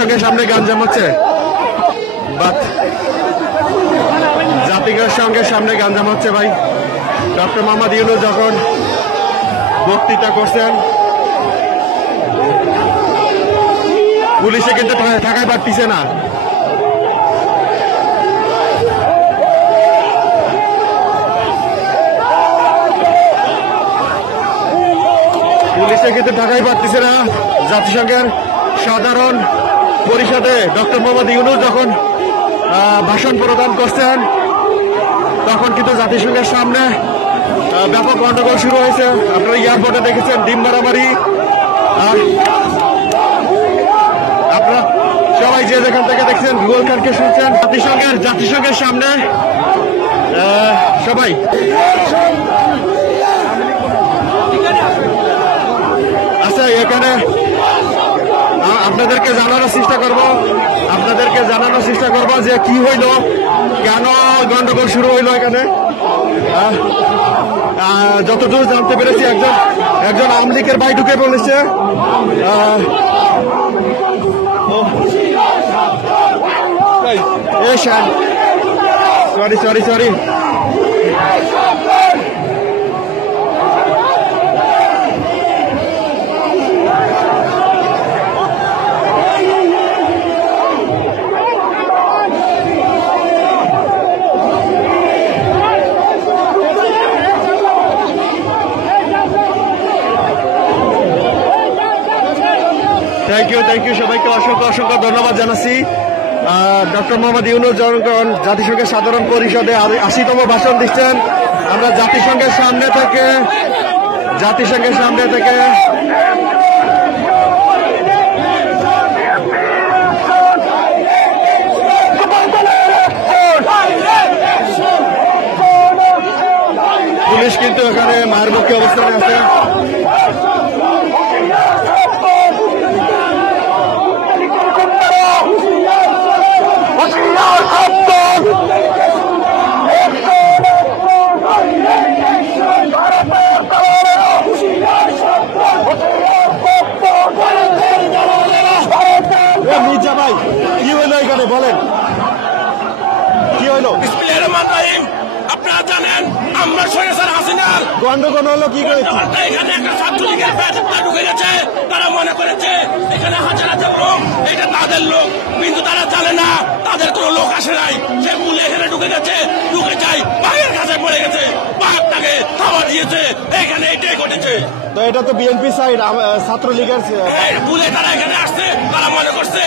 জাতিসংঘের সামনে গাঞ্জাম হচ্ছে, জাতিসংঘের সামনে গাঞ্জাম হচ্ছে ভাই। ডক্টর মোহাম্মদ ইউনূস যখন বক্তৃতা করছেন, পুলিশে কিন্তু ঠেকাই পারতেছে না। পুলিশে কিন্তু ঠেকাই পারতেছে না। জাতিসংঘের সাধারণ পরিষদে ডক্টর মোহাম্মদ ইউনূস যখন ভাষণ প্রদান করছেন, তখন কিন্তু জাতিসংঘের সামনে ব্যাপক গন্ডগোল শুরু হয়েছে। আপনারা এয়ারপোর্টে দেখেছেন ডিম মারামারি। আপনারা সবাই যে যেখান থেকে দেখছেন গুগল খানকে শুনছেন। জাতিসংঘের সামনে সবাই আচ্ছা, এখানে আপনাদেরকে জানানোর চেষ্টা করব যে কি হইল, কেন গন্ডগোল শুরু হইলো এখানে। যতদূর জানতে পেরেছি একজন আওয়ামী লীগের ভাই ঢুকে বলেছে। সরি থ্যাংক ইউ সবাইকে অসংখ্য ধন্যবাদ জানাচ্ছি। ডক্টর মোহাম্মদ ইউনূস যখন জাতিসংঘের সাধারণ পরিষদে ৮০তম ভাষণ দিচ্ছেন, আমরা জাতিসংঘের সামনে থেকে পুলিশ কিন্তু এখানে মায়ের মুখে অবস্থানে আছে। মির্জা ভাই, কি হইলো এখানে বলেন, কি হইলো? আপনারা জানেন আমরা সৈয়দ হাসিনার গন্ডগোল হলো কি করেছে? এখানে একটা ছাত্রলীগের ঢুকে গেছে। তারা মনে করেছে এখানে হাজার লোক, এটা তাদের লোক, কিন্তু তারা জানে না তাদের কোনো লোক আসে নাই। সে পুলে এখানে ঢুকে যায়, বাঘের কাছে পড়ে গেছে, বাঘ তাকে খাওয়া দিয়েছে। এখানে এটাই ঘটেছে। তো এটা তো বিএনপি সাইড, ছাত্রলীগের পুলে তারা এখানে আসছে, তারা মনে করছে